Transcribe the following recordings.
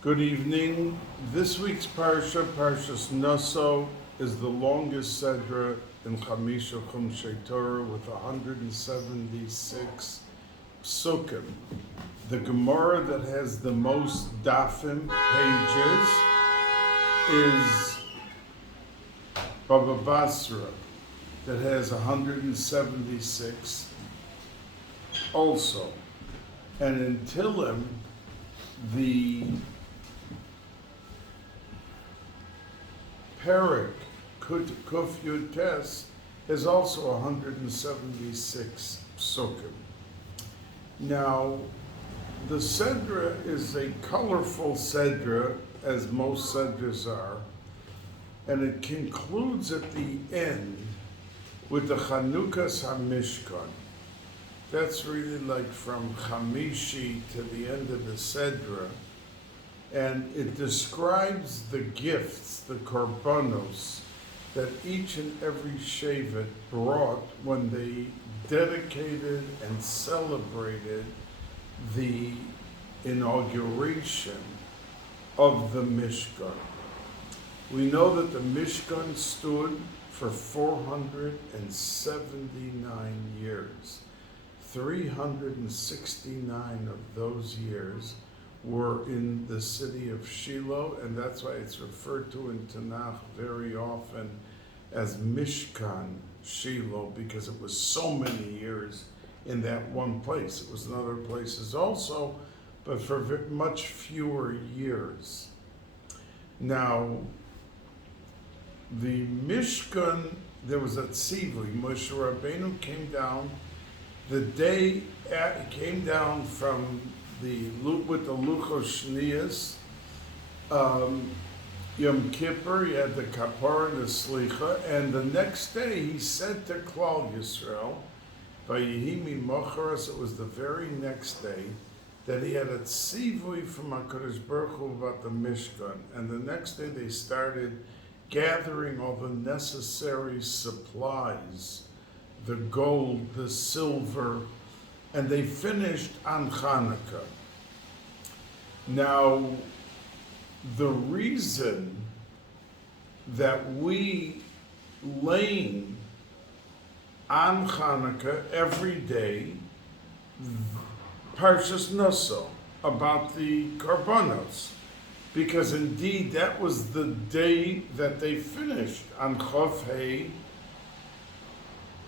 Good evening. This week's parsha, Parshas Naso, is the longest sedra in Chamisha Chumshei Torah with 176 psukim. The Gemara that has the most dafim pages is Baba Basra, that has 176 also. And in Tillim, the Perik Kuf Yud Tes is also 176 psukim. Now, the Sedra is a colorful Sedra, as most Sedras are, and it concludes at the end with the Chanukas HaMishkan. That's really like from Chamishi to the end of the Sedra. And it describes the gifts, the korbanos, that each and every shevet brought when they dedicated and celebrated the inauguration of the Mishkan. We know that the Mishkan stood for 479 years. 369 of those years were in the city of Shiloh, and that's why it's referred to in Tanakh very often as Mishkan Shiloh, because it was so many years in that one place. It was in other places also, but for much fewer years. Now, the Mishkan, there was a tzivui. Moshe Rabbeinu came down the day he came down from with the Luchos Shniyos, Yom Kippur, he had the Kapara and the Slicha, and the next day he said to Klal Yisrael, Vayihimi Mocharas, it was the very next day, that he had a tzivui from HaKadosh Baruch Hu about the Mishkan, and the next day they started gathering all the necessary supplies, the gold, the silver, and they finished on Hanukkah. Now, the reason that we lean on Hanukkah every day, Parshas Naso, about the korbanos, because indeed that was the day that they finished on Chof Hei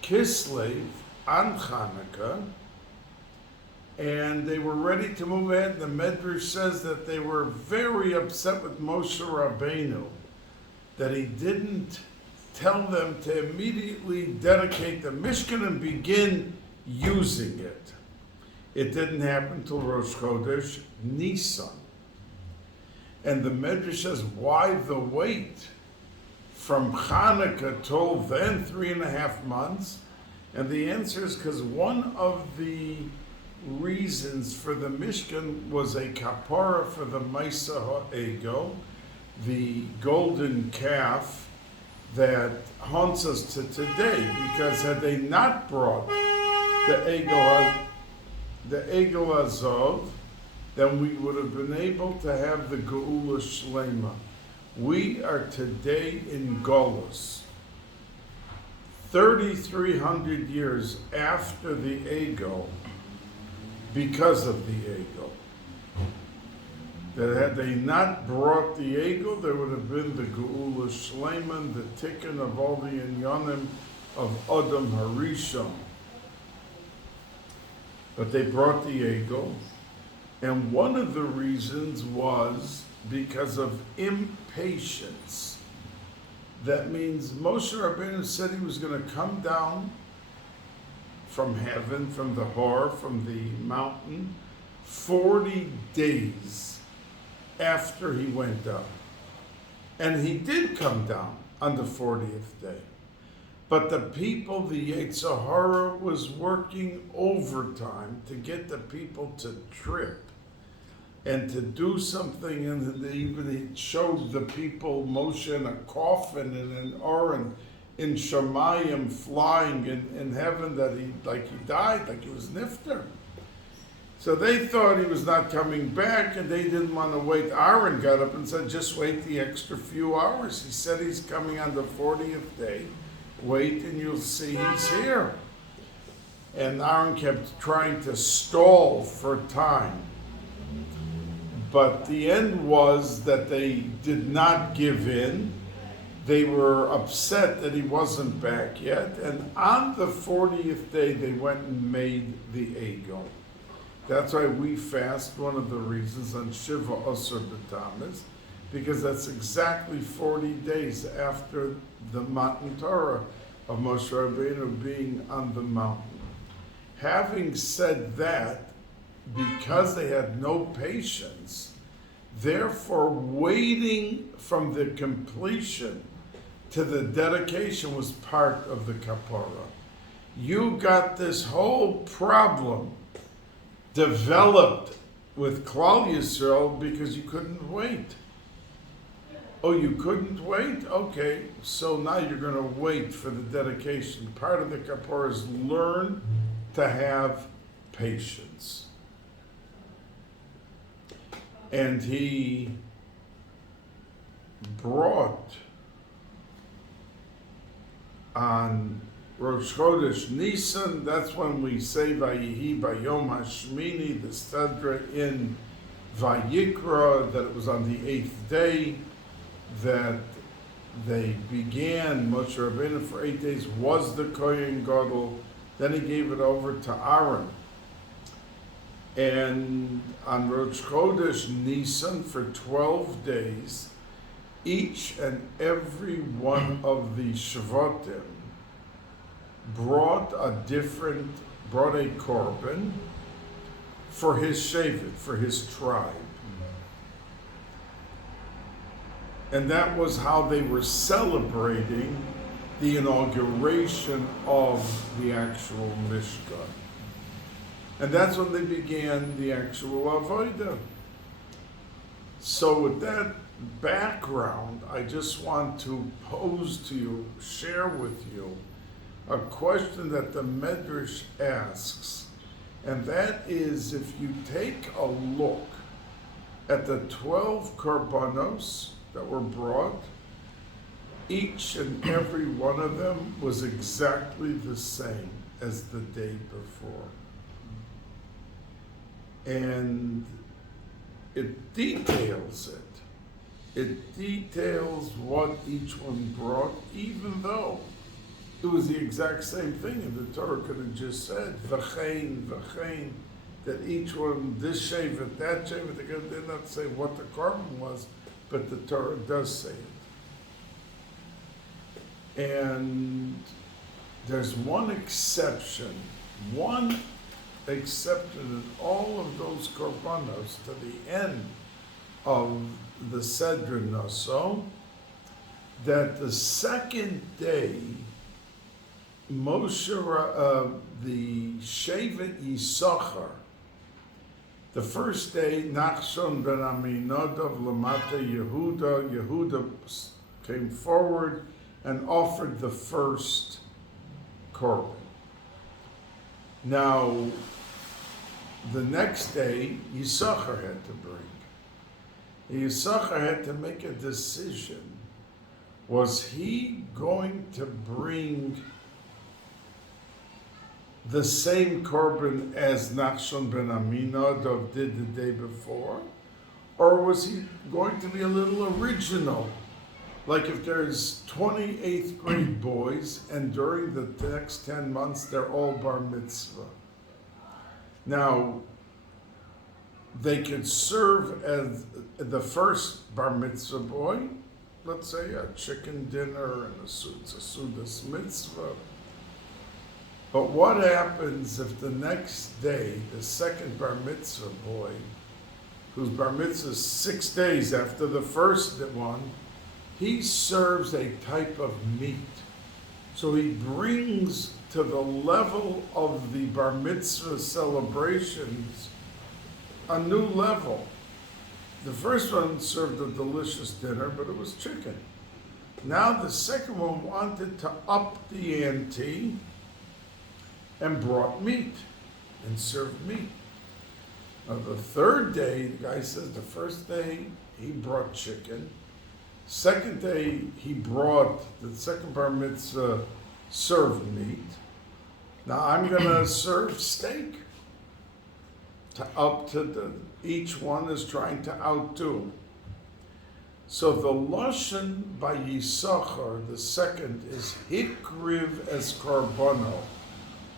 Kislev on Hanukkah, and they were ready to move ahead. The Medrash says that they were very upset with Moshe Rabbeinu, that he didn't tell them to immediately dedicate the Mishkan and begin using it. It didn't happen till Rosh Chodesh Nisan. And the Medrash says, why the wait? From Hanukkah till then, 3.5 months? And the answer is because one of the reasons for the Mishkan was a kapara for the Maisa Ha'ego, the golden calf that haunts us to today, because had they not brought the Egel Azov, then we would have been able to have the Geula Shlema. We are today in Golus, 3,300 years after the Egel, because of the Egel. That had they not brought the Egel, there would have been the Geula Shleiman, the tikkun of all the inyanim of Adam Harishon. But they brought the Egel, and one of the reasons was because of impatience. That means Moshe Rabbeinu said he was going to come down from heaven, from the Hor, from the mountain, 40 days after he went down. And he did come down on the 40th day. But the people, the Yetzer Hara was working overtime to get the people to trip and to do something, and they even showed the people Moshe in a coffin and an Aron in Shemayim flying in heaven, that he died, like he was nifter. So they thought he was not coming back, and they didn't want to wait. Aaron got up and said, just wait the extra few hours. He said he's coming on the 40th day. Wait and you'll see he's here. And Aaron kept trying to stall for time. But the end was that they did not give in. They were upset that he wasn't back yet. And on the 40th day, they went and made the Egel. That's why we fast, one of the reasons, on Shiva Asur B'Tammuz, because that's exactly 40 days after the Matan Torah of Moshe Rabbeinu being on the mountain. Having said that, because they had no patience, therefore waiting from the completion to the dedication was part of the kapara. You got this whole problem developed with Klal Yisrael because you couldn't wait. Oh, you couldn't wait? Okay, so now you're going to wait for the dedication. Part of the kapara is learn to have patience. And he brought on Rosh Chodesh Nisan, that's when we say Vayihi Bayom Hashmini, the Stadra in Vayikra, that it was on the 8th day that they began. Moshe Rabbeinu for 8 days was the Kohen Gadol. Then he gave it over to Aaron. And on Rosh Chodesh Nisan for 12 days, each and every one of the Shvatim brought a korban for his Shevet, for his tribe. And that was how they were celebrating the inauguration of the actual Mishkan. And that's when they began the actual Avodah. So with that background, I just want to pose to you, share with you, a question that the Medrash asks, and that is, if you take a look at the 12 korbanos that were brought, each and every one of them was exactly the same as the day before. And it details it. It details what each one brought, even though it was the exact same thing, and the Torah could have just said, v'chein, v'chein, that each one, this shevet, that shevet, they did not say what the korban was, but the Torah does say it. And there's one exception in all of those korbanos to the end of the Sedra Naso, that the second day, Moshe, the Shevet Yisachar, the first day, Nachshon ben Aminadav Lamata Yehuda came forward and offered the first korban. Now, the next day, Yisachar had to bring. Yisachar had to make a decision. Was he going to bring the same korban as Nachshon ben Aminadav did the day before? Or was he going to be a little original? Like if there's 28th grade boys and during the next 10 months they're all bar mitzvah. Now, they could serve as the first bar mitzvah boy, let's say a chicken dinner and a sudas mitzvah. But what happens if the next day, the second bar mitzvah boy, whose bar mitzvah is 6 days after the first one, he serves a type of meat. So he brings to the level of the bar mitzvah celebrations a new level. The first one served a delicious dinner, but it was chicken. Now the second one wanted to up the ante and brought meat and served meat. The third day, the guy says the first day he brought chicken. Second day he brought, the second bar mitzvah served meat. Now I'm going to serve steak. Each one is trying to outdo. So the Lashon by Yisachar, the second, is Hikriv es Karbono.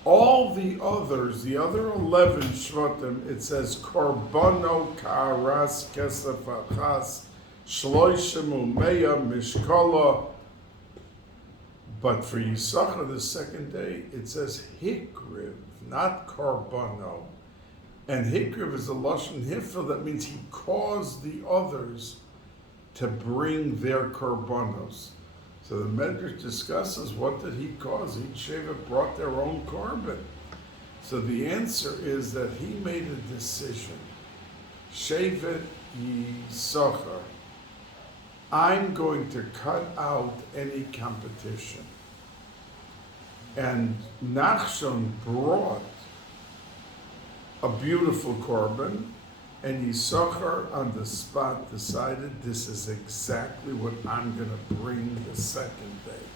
All the others, the other 11 Shvatim, it says Karbono Ka'aras Kesef Achas Shloishim Umeya Mishkala. But for Yisachar, the second day, it says Hikriv, not Karbono. And Hikriv is a Lashon Hifel, that means he caused the others to bring their korbanos. So the Medrash discusses, what did he cause? Each Shevet brought their own korban. So the answer is that he made a decision. Shevet Yisachar, I'm going to cut out any competition. And Nachshon brought a beautiful korban, and Yisachar on the spot decided, this is exactly what I'm going to bring the second day.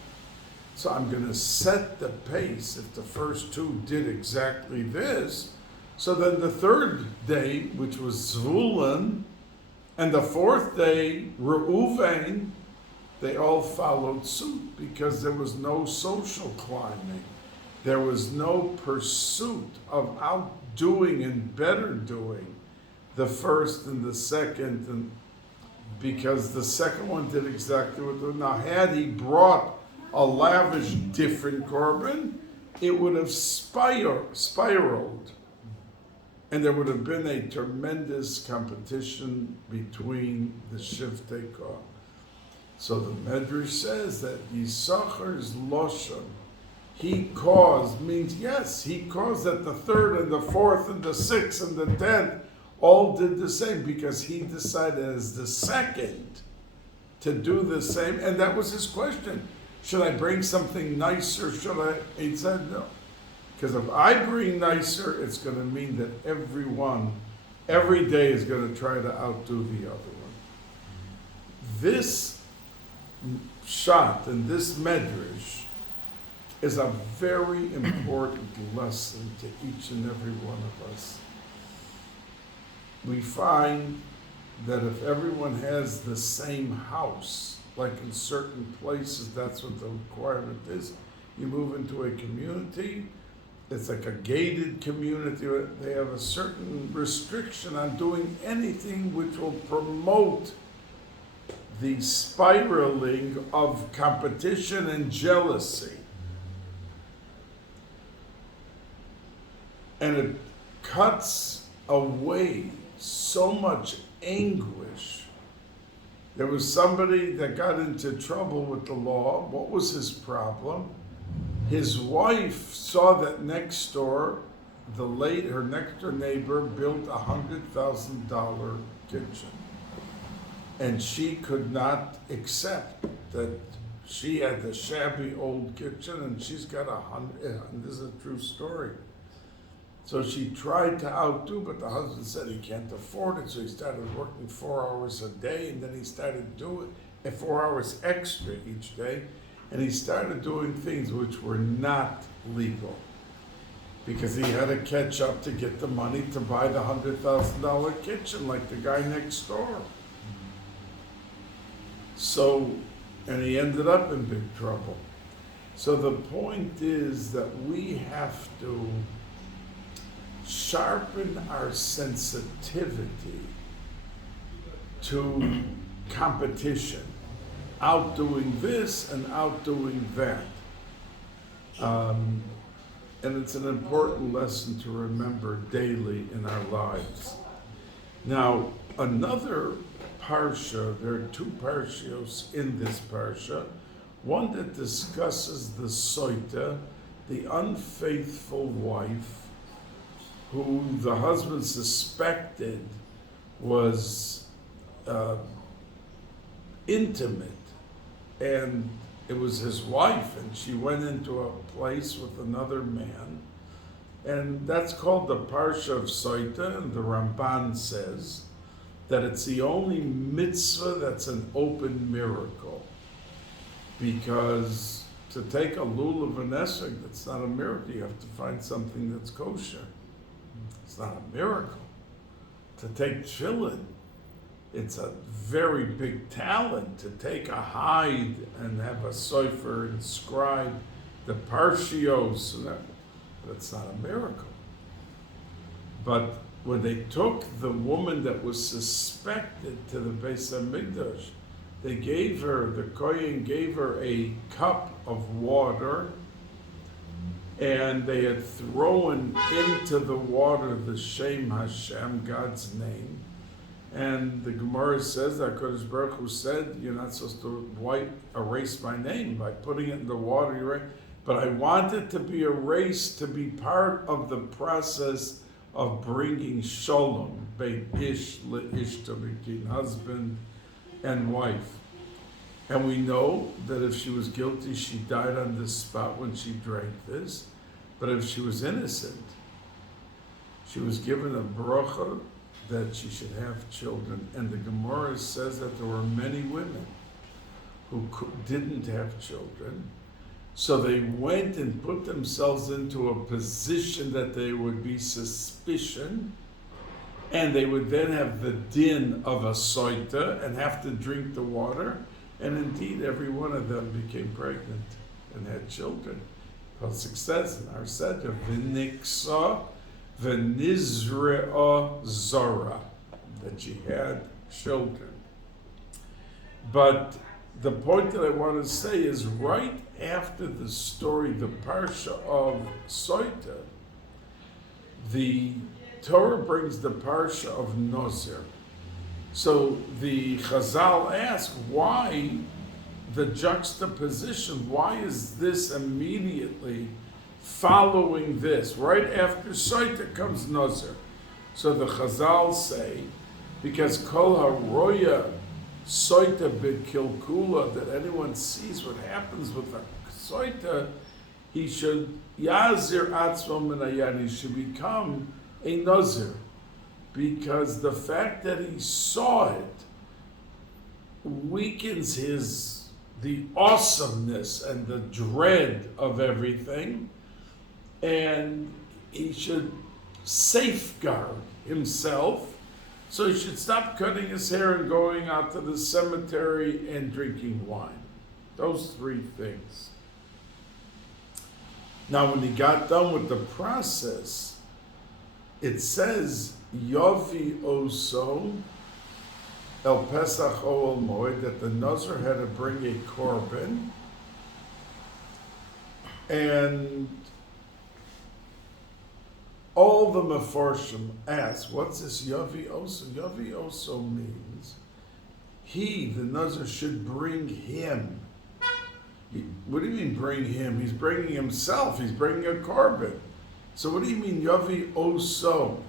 So I'm going to set the pace. If the first two did exactly this, so then the third day, which was Zvulun, and the fourth day, Reuven, they all followed suit because there was no social climbing. There was no pursuit of outdoing and better doing the first and the second, and because the second one did exactly what the now had he brought a lavish different korban, it would have spiraled, and there would have been a tremendous competition between the Shiftei Koh. So the Medrash says that Yisachar's Loshan, he caused, means yes, he caused that the third and the fourth and the sixth and the 10th all did the same, because he decided as the second to do the same, and that was his question. Should I bring something nicer? Should I? He said no. Because if I bring nicer, it's going to mean that everyone, every day is going to try to outdo the other one. This shot and this medrash is a very important lesson to each and every one of us. We find that if everyone has the same house, like in certain places, that's what the requirement is. You move into a community, it's like a gated community. They have a certain restriction on doing anything which will promote the spiraling of competition and jealousy. And it cuts away so much anguish. There was somebody that got into trouble with the law. What was his problem? His wife saw that next door, her next door neighbor built a $100,000 kitchen. And she could not accept that she had the shabby old kitchen and she's got and this is a true story. So she tried to outdo, but the husband said he can't afford it, so he started working 4 hours a day, and then he started doing 4 hours extra each day, and he started doing things which were not legal, because he had to catch up to get the money to buy the $100,000 kitchen, like the guy next door. So, and he ended up in big trouble. So the point is that we have to sharpen our sensitivity to competition, outdoing this and outdoing that. And it's an important lesson to remember daily in our lives. Now, another parsha, there are two parshios in this parsha, one that discusses the soita, the unfaithful wife, who the husband suspected was intimate, and it was his wife, and she went into a place with another man, And that's called the Parsha of Soita, and the Ramban says that it's the only mitzvah that's an open miracle. Because to take a lulav and esrog, that's not a miracle. You have to find something that's kosher. It's not a miracle. To take tefillin, it's a very big talent. To take a hide and have a sofer inscribe the parshios, that's not a miracle. But when they took the woman that was suspected to the Bais Hamikdash, they gave her, the Kohen gave her a cup of water, and they had thrown into the water the Shem Hashem, God's name. And the Gemara says that HaKadosh Baruch Hu said, you're not supposed to erase my name by putting it in the water. You're right. But I want it to be erased to be part of the process of bringing shalom, beit ish le'ishta, between husband and wife. And we know that if she was guilty, she died on the spot when she drank this. But if she was innocent, she was given a bracha that she should have children. And the Gemara says that there were many women who didn't have children. So they went and put themselves into a position that they would be suspicion, and they would then have the din of a soita and have to drink the water. And indeed, every one of them became pregnant and had children. Pasuk says in our Seder, v'niksa v'nizre'a zara, that she had children. But the point that I want to say is right after the story, the Parsha of Soita, the Torah brings the Parsha of Nazir. So the Chazal ask, why the juxtaposition? Why is this immediately following this? Right after Soita comes Nazir. So the Chazal say, because Kol HaRoya Soita b'kilkula, that anyone sees what happens with a soita, he should yazir atzmo minayad, he should become a nazir, because the fact that he saw it weakens the awesomeness and the dread of everything, and he should safeguard himself. So he should stop cutting his hair and going out to the cemetery and drinking wine. Those three things. Now, when he got done with the process, it says, Yavi Oso El Pesach Oel Moed, that the Nazir had to bring a korban, and all the Mefarshim ask, what's this Yavi Oso? Yavi Oso means he, the Nazir, should bring him. What do you mean bring him? He's bringing himself. He's bringing a korban. So what do you mean Yavi Oso?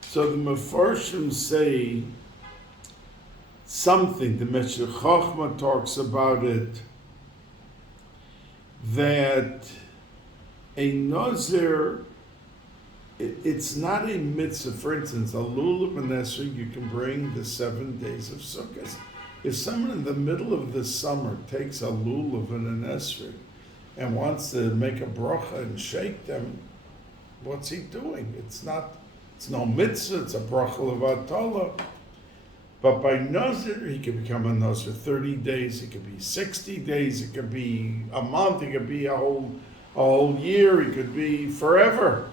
So the Mefarshim say something. The Meshech Chochmah talks about it, that a Nazir, it's not a mitzvah. For instance, a lulav and esrog, you can bring the 7 days of Sukkot. If someone in the middle of the summer takes a lulav and an esrog and wants to make a bracha and shake them, what's he doing? It's no mitzvah, it's a bracha levatala. But by Nazir, he can become a Nazir 30 days, it could be 60 days, it could be a month, it could be a whole year, it could be forever.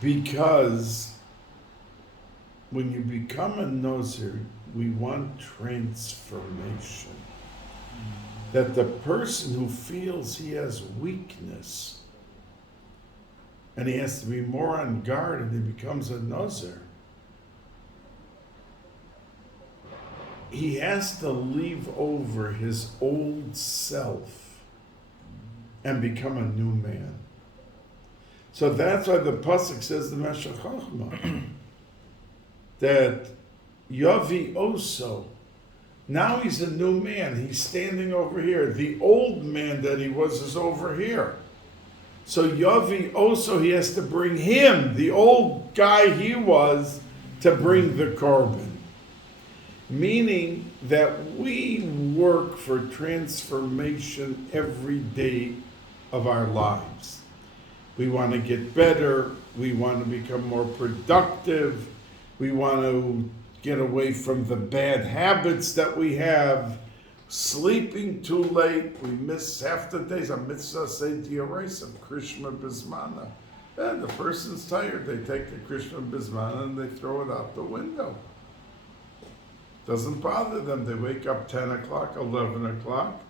Because when you become a Nazir, we want transformation. That the person who feels he has weakness and he has to be more on guard and he becomes a Nazir, he has to leave over his old self and become a new man. So that's why the pasuk says, the Meshech Chochmah, that Yavi Oso, now he's a new man. He's standing over here. The old man that he was is over here. So Yavi also, he has to bring him, the old guy he was, to bring the korban. Meaning that we work for transformation every day of our lives. We want to get better. We want to become more productive. We want to get away from the bad habits that we have. Sleeping too late, we miss half the days. A mitzvah say diores of Krishma Bismana. And the person's tired, they take the Krishma Bismana and they throw it out the window. Doesn't bother them. They wake up 10 o'clock, 11 o'clock.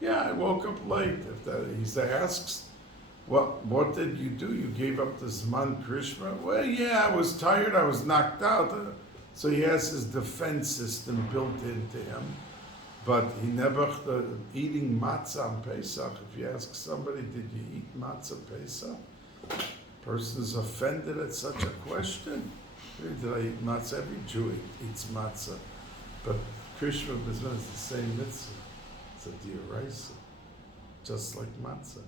Yeah, I woke up late. He asks, well, what did you do? You gave up the Zman Krishma? Well, yeah, I was tired. I was knocked out. So he has his defense system built into him. But he never, eating matzah on Pesach, if you ask somebody, did you eat matzah Pesach? Person is offended at such a question. Did I eat matzah? Every Jew eats matzah. But Krishma Bismana is the same mitzvah. It's a diuraisa, just like matzah.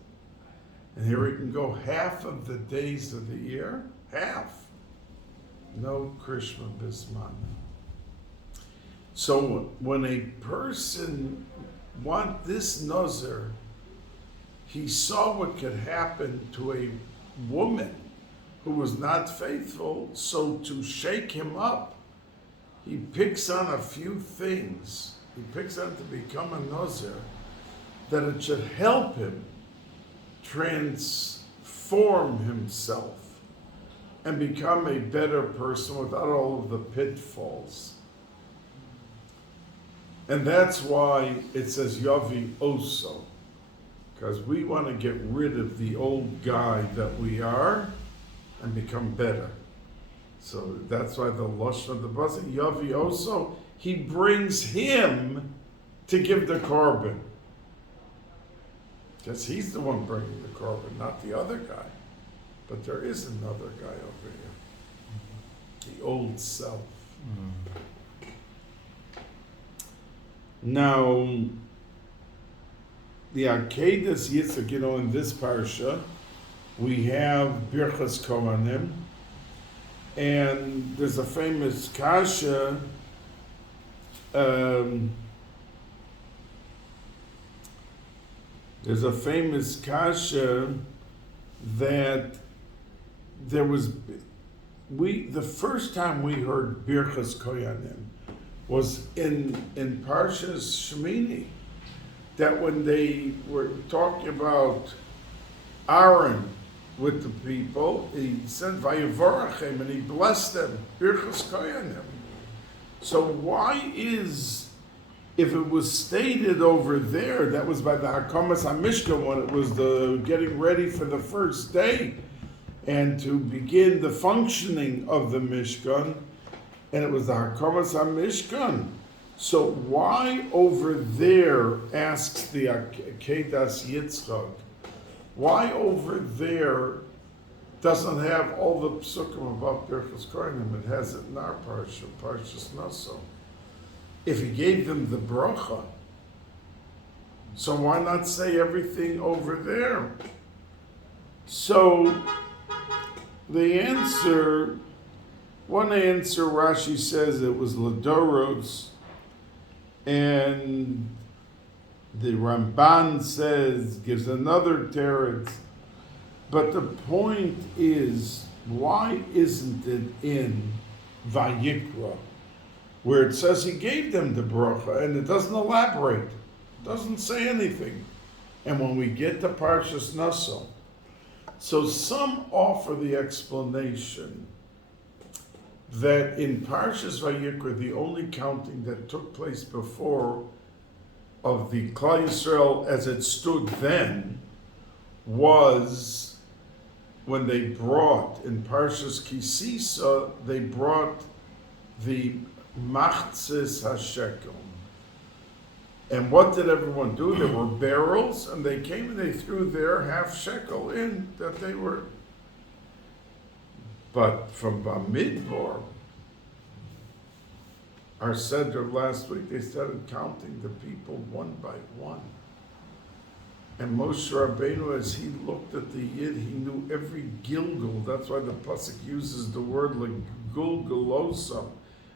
And here we can go half of the days of the year, half, no Krishma Bismana. So when a person wants this nazir, he saw what could happen to a woman who was not faithful, so to shake him up, he picks on a few things. He picks on to become a nazir, that it should help him transform himself and become a better person without all of the pitfalls. And that's why it says Yavi Oso, because we want to get rid of the old guy that we are and become better. So that's why the Lashon of the Basa, Yavi Oso, he brings him to give the korban. Because he's the one bringing the korban, not the other guy. But there is another guy over here. The old self. Now, the Akedas Yitzhak, in this parsha, we have Birchas Kohanim, and there's a famous kasha, that there was, the first time we heard Birchas Kohanim was in Parshas Shemini, that when they were talking about Aaron with the people, he said Vayevorachem, and he blessed them, Birchas Kohanim. So why is, if it was stated over there, that was by the Hakamas HaMishkan, when it was the getting ready for the first day and to begin the functioning of the Mishkan, and it was the Hakamas HaMishkan. So why over there, asks the Akedas Yitzchak, why over there doesn't have all the psukim about Birchas Kohanim? It has it in our parsha, Parshas Naso. If he gave them the bracha, so why not say everything over there? So the answer, one answer, Rashi says it was Ladoros, and the Ramban gives another teretz. But the point is, why isn't it in Vayikra, where it says he gave them the bracha, and it doesn't elaborate, it doesn't say anything. And when we get to Parshas Naso, so some offer the explanation that in Parshas Vayikra, the only counting that took place before of the Klal Yisrael as it stood then was when they brought, in Parshas Kisisa, they brought the Machzis HaShekel. And what did everyone do? There were barrels, and they came and they threw their half shekel in that they were. But from Bamidbar, our Seder last week, they started counting the people one by one. And Moshe Rabbeinu, as he looked at the Yid, he knew every Gilgul. That's why the Pasuk uses the word like Gulgulosa,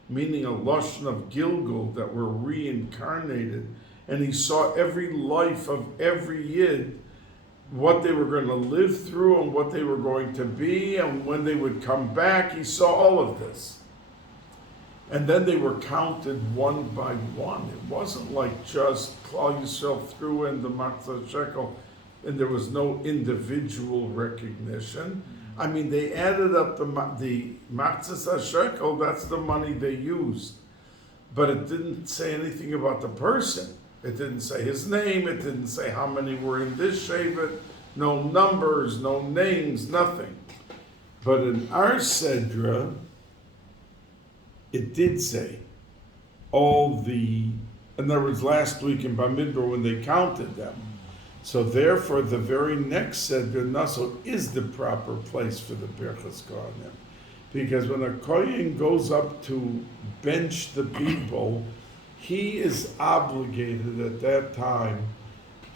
meaning a lashon of Gilgul, that were reincarnated. And he saw every life of every Yid, what they were going to live through and what they were going to be, and when they would come back. He saw all of this. And then they were counted one by one. It wasn't like just Klal Yisrael threw in the Matzah Shekel and there was no individual recognition. I mean, they added up the Matzah Shekel, that's the money they used. But it didn't say anything about the person. It didn't say his name. It didn't say how many were in this Shevet. No numbers, no names, nothing. But in our Sedra, it did say all the, in other words, last week in Bamidbar when they counted them. So therefore, the very next Sedra, Naso, is the proper place for the Birchas Kohanim. Because when a Kohen goes up to bench the people, he is obligated at that time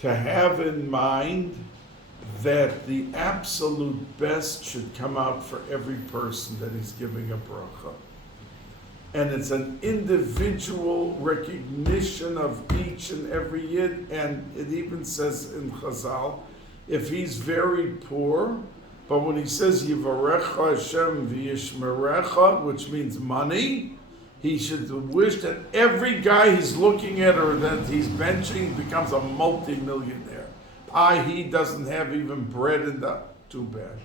to have in mind that the absolute best should come out for every person that he's giving a bracha. And it's an individual recognition of each and every Yid. And it even says in Chazal, if he's very poor, but when he says Yivarecha Hashem v'yishmerecha, which means money, he should wish that every guy he's looking at or that he's benching becomes a multi-millionaire. He doesn't have even bread in the, too bad.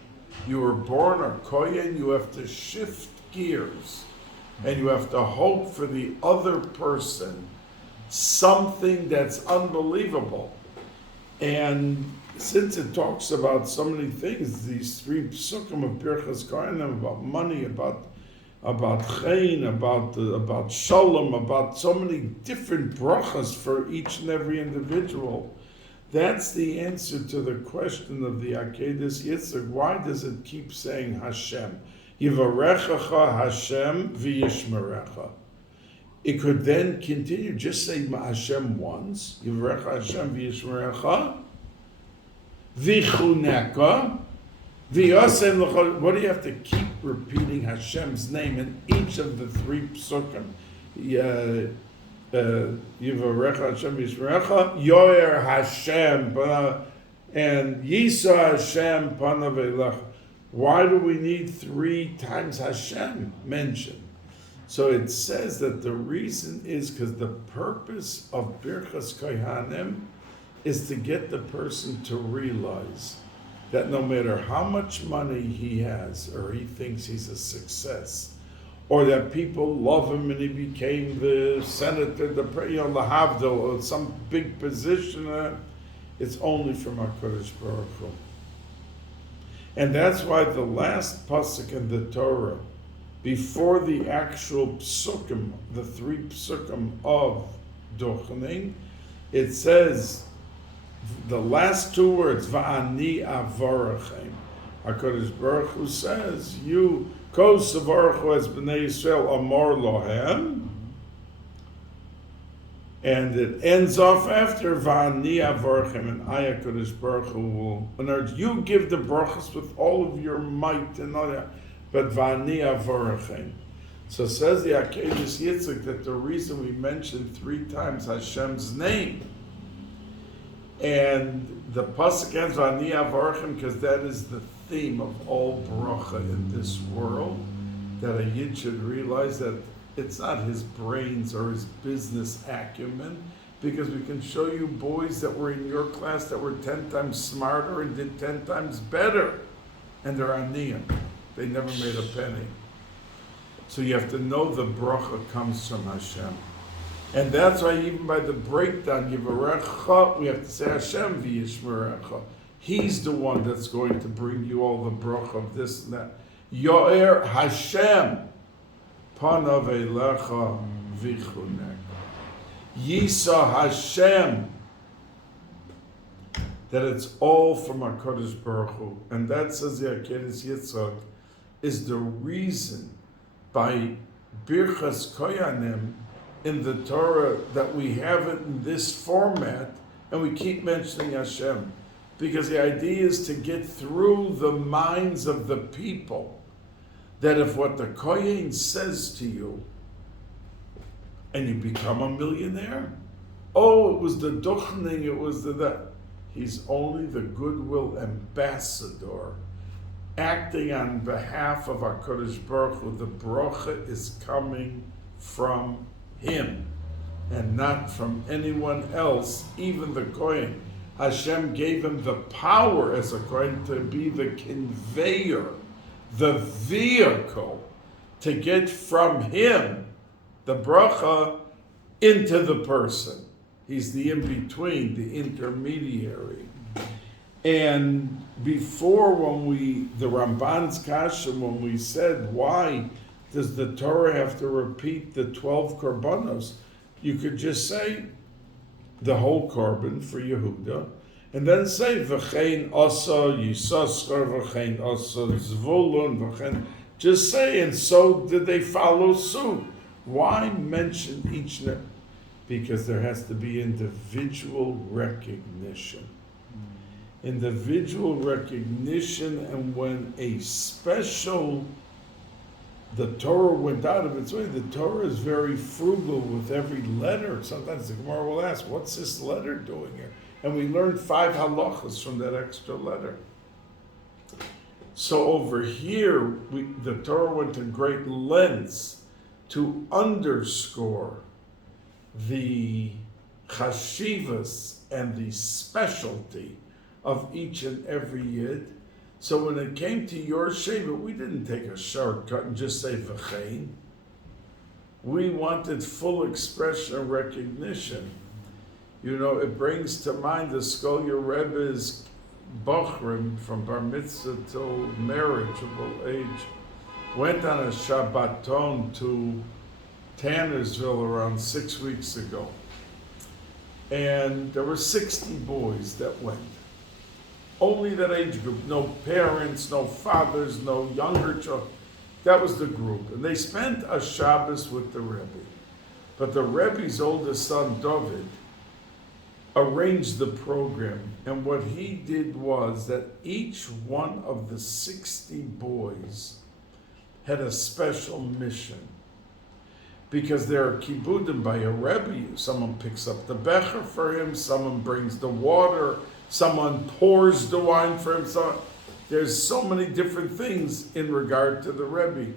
You were born a kohen, you have to shift gears. And you have to hope for the other person something that's unbelievable. And since it talks about so many things, these three psukim of Birchas Kohanim, about money, about chen, about shalom, about so many different brachas for each and every individual, that's the answer to the question of the Akedas Yitzchak. Why does it keep saying Hashem? Yivarechacha Hashem v'yishmerecha. It could then continue, just say Hashem once, Yivarecha Hashem v'yishmerecha, v'chuneka, v'yosem l'chol. What do you have to keep repeating Hashem's name in each of the three psukim? Yivarecha Hashem v'yishmerecha, Yoer Hashem, and Yisa Hashem panav elach. Why do we need 3 times Hashem mentioned? So it says that the reason is because the purpose of Birchas Kohanim is to get the person to realize that no matter how much money he has or he thinks he's a success, or that people love him and he became the senator, the Lahavdil, or some big position, it's only from HaKadosh Baruch Hu. And that's why the last pasuk in the Torah, before the actual psukim, the 3 psukim of Dochaning, it says the last 2 words, Va'ani avarachem. HaKadosh Baruch Hu says, you, Kos Baruch Hu as B'nai Yisrael amor lohem, and it ends off after Va'ani avarchem, and I, HaKadosh Baruch Hu, will. In other words, you give the brachas with all of your might and all that, but Va'ani avarchem. So says the Akedas Yitzchak that the reason we mentioned 3 times Hashem's name, and the pasuk ends Va'ani avarchem because that is the theme of all bracha in this world, that a Yid should realize that it's not his brains or his business acumen, because we can show you boys that were in your class that were 10 times smarter and did 10 times better, and they're aniyim. They never made a penny. So you have to know the bracha comes from Hashem. And that's why even by the breakdown, Yivarecha, we have to say Hashem v'yishmerecha. He's the one that's going to bring you all the bracha of this and that. Yoer Hashem. Panav elecha v'chunek. Yisa Hashem. That it's all from HaKadosh Baruch Hu. And that, says the Akedas Yitzchak, is the reason by Birchas Kohanim in the Torah that we have it in this format, And we keep mentioning Hashem, because the idea is to get through the minds of the people, that if what the Kohen says to you, and you become a millionaire, oh, it was the duchning, it was the that. He's only the goodwill ambassador, acting on behalf of HaKadosh Baruch Hu. The bracha is coming from him, and not from anyone else, even the Kohen. Hashem gave him the power as a Kohen to be the conveyor, the vehicle, to get from him the bracha into the person. He's the in-between, the intermediary. And before, the Ramban's Kasha, when we said, why does the Torah have to repeat the 12 korbanos? You could just say the whole korban for Yehuda, and then say, V'chein asa Yissaschar, V'chein asa Zvulun, V'chein. Just say, and so did they follow suit. Why mention each name? Because there has to be individual recognition. Individual recognition, and when the Torah went out of its way, the Torah is very frugal with every letter. Sometimes the Gemara will ask, what's this letter doing here? And we learned 5 halachas from that extra letter. So over here, the Torah went to great lengths to underscore the chashivas and the specialty of each and every yid. So when it came to your Sheva, we didn't take a shortcut and just say v'chein. We wanted full expression and recognition. You know, it brings to mind the Skolia Rebbe's Bochrim from Bar Mitzvah till marriageable age. Went on a Shabbaton to Tannersville around 6 weeks ago. And there were 60 boys that went. Only that age group, no parents, no fathers, no younger children. That was the group. And they spent a Shabbos with the Rebbe. But the Rebbe's oldest son, David, arranged the program. And what he did was that each one of the 60 boys had a special mission. Because they're kibudim by a Rebbe. Someone picks up the becher for him, someone brings the water, someone pours the wine for him. So there's so many different things in regard to the Rebbe.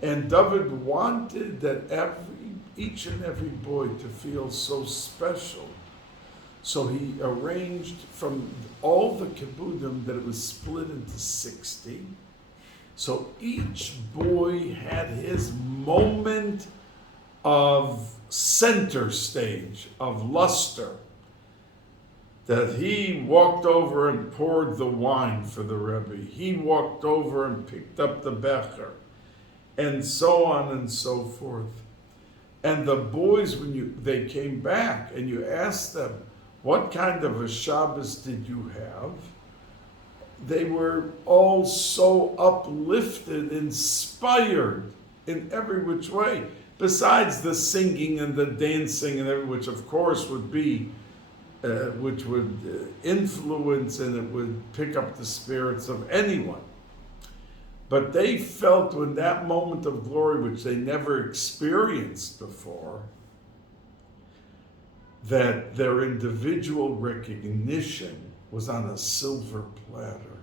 And David wanted that each and every boy to feel so special. So he arranged from all the kibudim that it was split into 60. So each boy had his moment of center stage, of luster, that he walked over and poured the wine for the Rebbe. He walked over and picked up the becher, and so on and so forth. And the boys, when they came back and you asked them, what kind of a Shabbos did you have? They were all so uplifted, inspired in every which way. Besides the singing and the dancing and everything, which of course would be, which would influence and it would pick up the spirits of anyone. But they felt in that moment of glory, which they never experienced before, that their individual recognition was on a silver platter.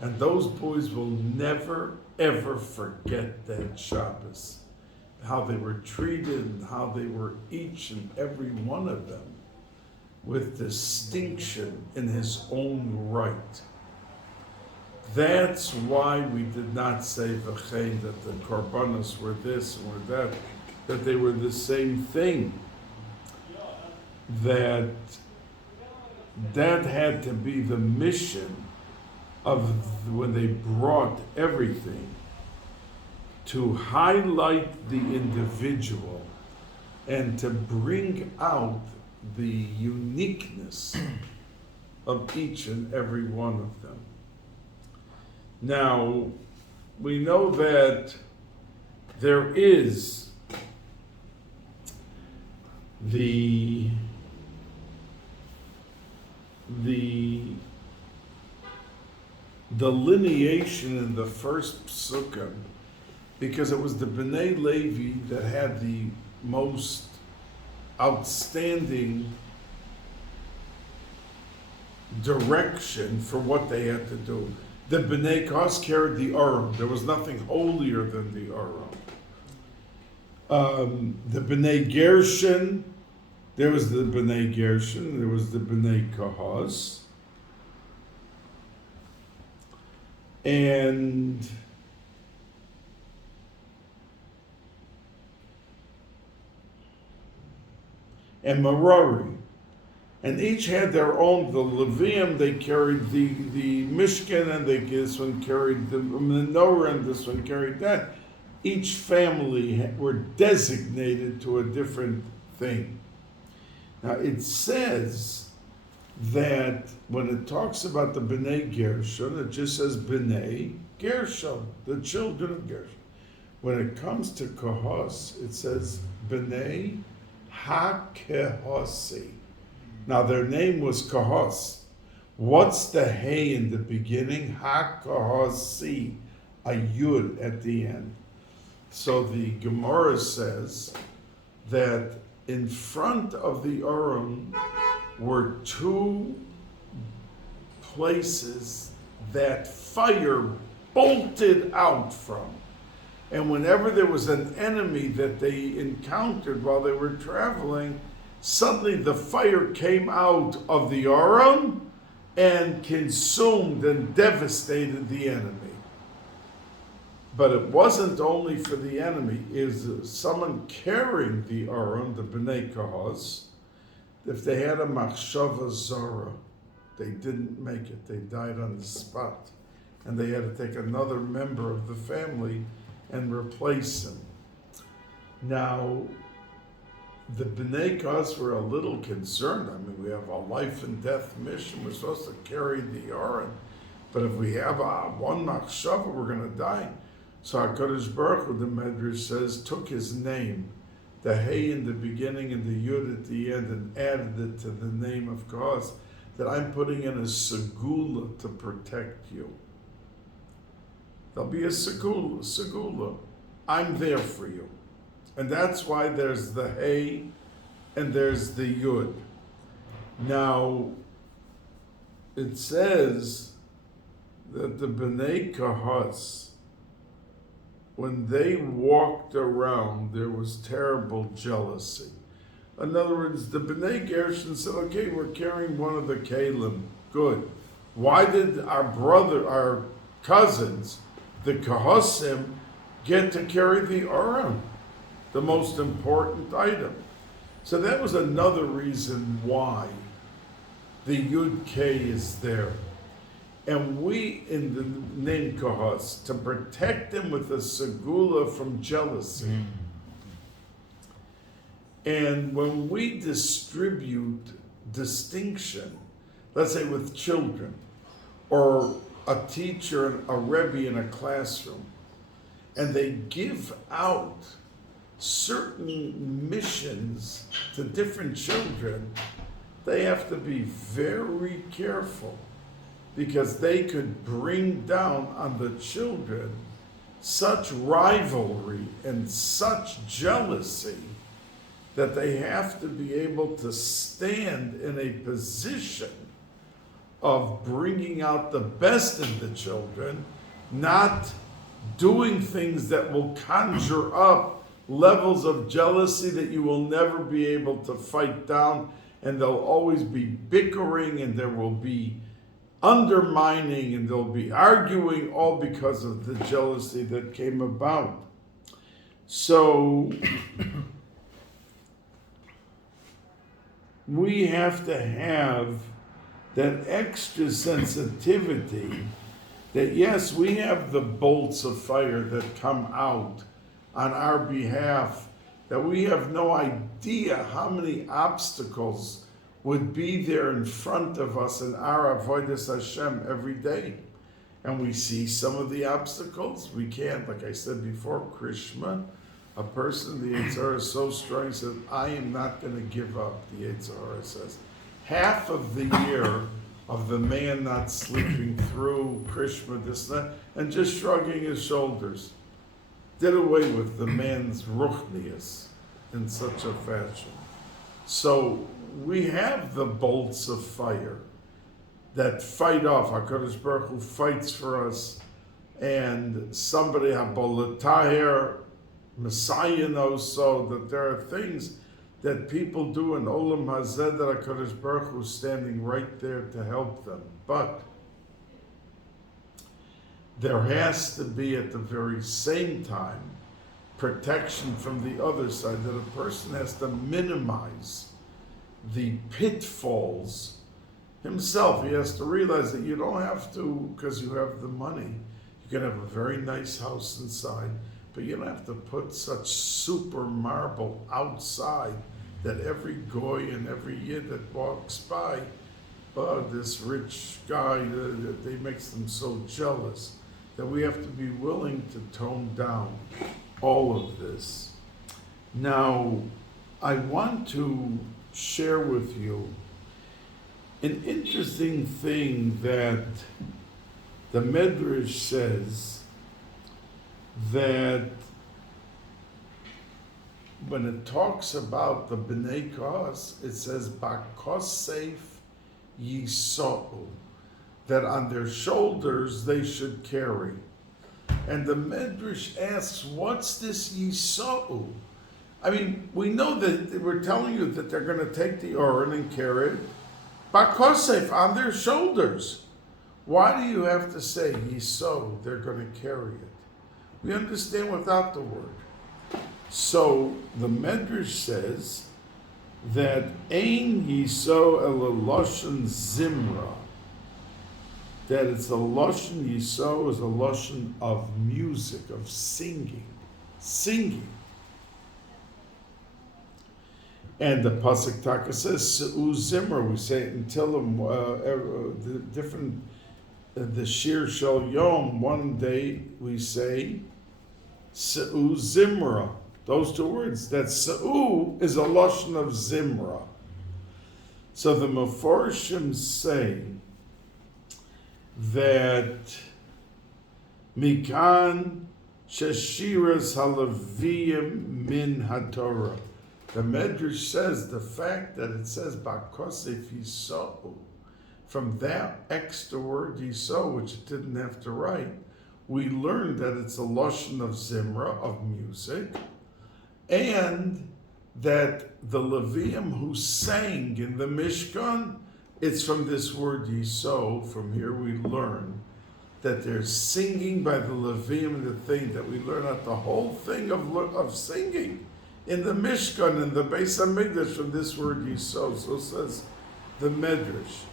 And those boys will never, ever forget that Shabbos. How they were treated and how they were, each and every one of them, with distinction in his own right. That's why we did not say v'chein, that the korbanos were this or that they were the same thing. That had to be the mission of when they brought everything, to highlight the individual and to bring out the uniqueness of each and every one of them. Now, we know that there is the delineation in the first psukim, because it was the Bnei Levi that had the most outstanding direction for what they had to do. The Bnei Kos carried the Aron. There was nothing holier than the Aron. The Bnei Gershon, there was the Bnei Gershon, there was the Bnei Kahos. And Merari. And each had their own. The Levium, they carried the Mishkan, and this one carried the menorah, and this one carried that. Each family were designated to a different thing. Now it says that when it talks about the Bnei Gershon, it just says Bnei Gershon, the children of Gershon. When it comes to Kahos, it says Bnei HaKehosi. Now their name was Kahos. What's the Hey in the beginning? HaKehosi, a Yud at the end. So the Gemara says that in front of the Aron were two places that fire bolted out from. And whenever there was an enemy that they encountered while they were traveling, suddenly the fire came out of the Aron and consumed and devastated the enemy. But it wasn't only for the enemy. Is someone carrying the Aron, the Bnei Kahos, if they had a machshava zara, they didn't make it. They died on the spot. And they had to take another member of the family and replace him. Now, the Bnei Kahos were a little concerned. I mean, we have a life and death mission. We're supposed to carry the Aron. But if we have one machshava, we're going to die. So HaKadosh Baruch Hu, the Medrash says, took his name, the Hey in the beginning and the Yud at the end, and added it to the name of Kahos, that I'm putting in a segula to protect you. There'll be a segula. I'm there for you. And that's why there's the Hey and there's the Yud. Now, it says that the Bnei Kahos, when they walked around, there was terrible jealousy. In other words, the Bnei Gershon said, okay, we're carrying one of the Kalim. Good. Why did our cousins, the Kahosim, get to carry the Aron, the most important item? So that was another reason why the Yud K is there. And we, in the name Kahos, to protect them with a segula from jealousy. And when we distribute distinction, let's say with children, or a teacher, a rebbe in a classroom, and they give out certain missions to different children, they have to be very careful, because they could bring down on the children such rivalry and such jealousy that they have to be able to stand in a position of bringing out the best in the children, not doing things that will conjure up levels of jealousy that you will never be able to fight down, and there'll always be bickering, and there will be undermining, and they'll be arguing, all because of the jealousy that came about. So we have to have that extra sensitivity that, yes, we have the bolts of fire that come out on our behalf, that we have no idea how many obstacles would be there in front of us in our avodas Hashem every day. And we see some of the obstacles. We can't, like I said before, Krishma, a person, the Yetzer Hara is so strong, he says, I am not going to give up, the Yetzer Hara says. Half of the year, of the man not sleeping through Krishna, this and that, and just shrugging his shoulders. Did away with the man's ruchnius in such a fashion. So we have the bolts of fire that fight off. HaKadosh Baruch Hu fights for us, and somebody, Habolatahir, Messiah knows so that there are things that people do in Olam Hazeh that HaKadosh Baruch Hu is standing right there to help them. But there has to be at the very same time protection from the other side, that a person has to minimize the pitfalls himself. He has to realize that you don't have to, because you have the money, you can have a very nice house inside, but you don't have to put such super marble outside that every goy and every yid that walks by, this rich guy, they makes them so jealous, that we have to be willing to tone down all of this. Now, I want to share with you an interesting thing that the Medrash says, that when it talks about the Bnei Kos, it says, Bakosef Yisa'u, that on their shoulders they should carry. And the Medrash asks, what's this Yisa'u? I mean, we know that we're telling you that they're going to take the Oren and carry it, Bakosef, on their shoulders. Why do you have to say Yisa'u, they're going to carry it? We understand without the word. So the Medrash says that Ein Yisa'u el Loshen Zimra, that it's a Loshen, Yisa'u is a Loshen of music, of singing. And the Pasuk Taka says, Se'u Zimra, we say it in Tillim, the Shir Shel Yom, one day we say, Se'u Zimra. Those two words, that Se'u is a Lashon of Zimra. So the Meforshim say that Mikan Sheshiras Halaviyim Min HaTorah. The Medrash says the fact that it says Bakosef Yisa'u, from that extra word Yisa'u, which it didn't have to write, we learned that it's a Lashon of Zimra, of music, and that the Levium who sang in the Mishkan, it's from this word Yisa'u. From here we learn that they're singing by the Levium, the thing that we learn out the whole thing of singing in the Mishkan and the Bais Hamikdash from this word Yisa'u. So says the Medrash.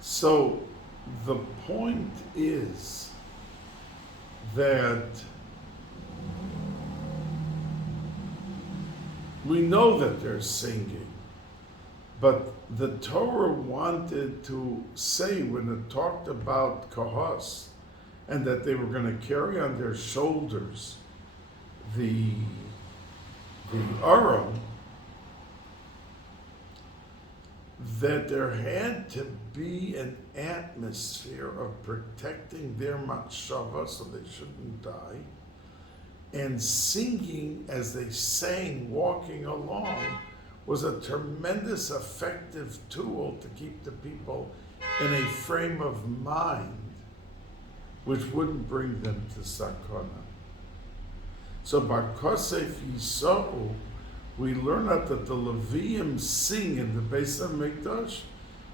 So the point is that we know that they're singing, but the Torah wanted to say, when it talked about Kahos, and that they were going to carry on their shoulders the Aron, that there had to be an atmosphere of protecting their matshava so they shouldn't die, and singing as they sang, walking along, was a tremendous effective tool to keep the people in a frame of mind which wouldn't bring them to sakana. So Bakosef Yisa'u, we learn out that the Levium sing in the Bais Hamikdash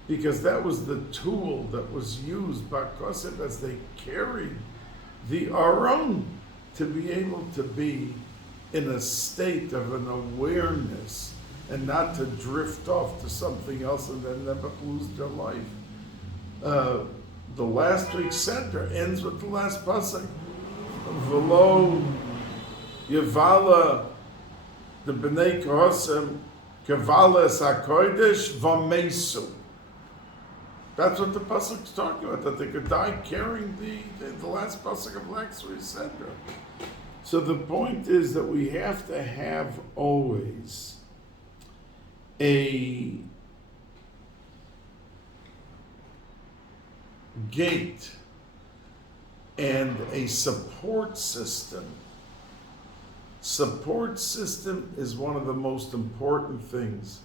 because that was the tool that was used by Bakosef as they carried the Aron, to be able to be in a state of an awareness and not to drift off to something else and then never lose their life. The last week's center ends with the last pasuk. V'lo Yevala the Bnei Kohasim Kevala Es HaKodesh V'Mesu. That's what the pasuk is talking about, that they could die carrying the last pasuk of last week's center. So the point is that we have to have always a gate and a support system. Support system is one of the most important things,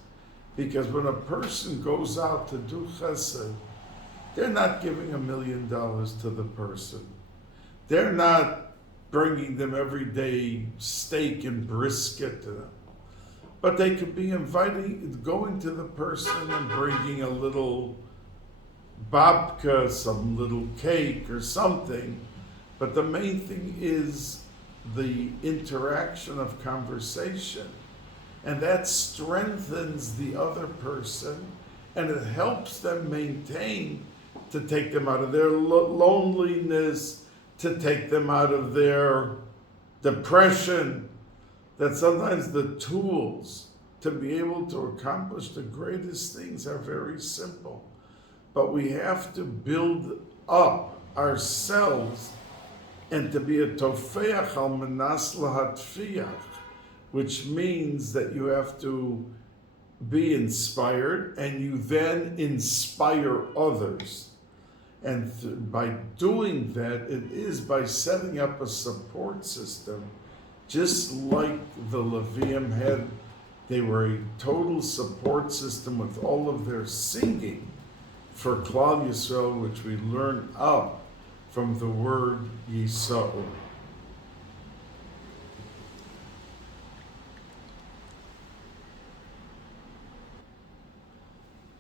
because when a person goes out to do chesed, they're not giving $1 million to the person. They're not bringing them every day steak and brisket to them. But they could be going to the person and bringing a little babka, some little cake or something. But the main thing is the interaction of conversation. And that strengthens the other person, and it helps them maintain, to take them out of their loneliness, to take them out of their depression. That sometimes the tools to be able to accomplish the greatest things are very simple. But we have to build up ourselves and to be a tofeach al menas lahatfiach, which means that you have to be inspired and you then inspire others. And by doing that, it is by setting up a support system, just like the Levium had. They were a total support system with all of their singing for Klal Yisrael, which we learn up from the word Yisrael.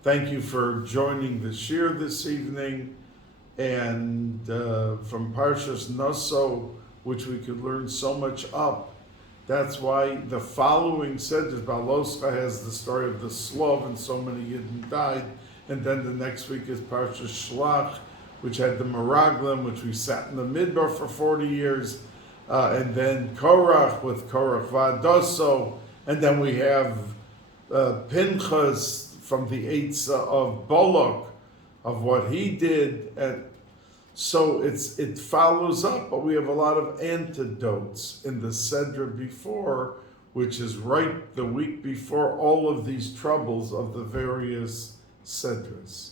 Thank you for joining the shir this evening, and from Parshas Naso, which we could learn so much up. That's why the following Sedras Baloscha has the story of the Slav, and so many Yidden died, and then the next week is Parshas Shlach, which had the Meraglim, which we sat in the Midbar for 40 years, and then Korach with Korach Vadaso, and then we have Pinchas from the Eitzah of Balak, of what he did, and so it follows up, but we have a lot of antidotes in the Sedra before, which is right the week before all of these troubles of the various Sedras.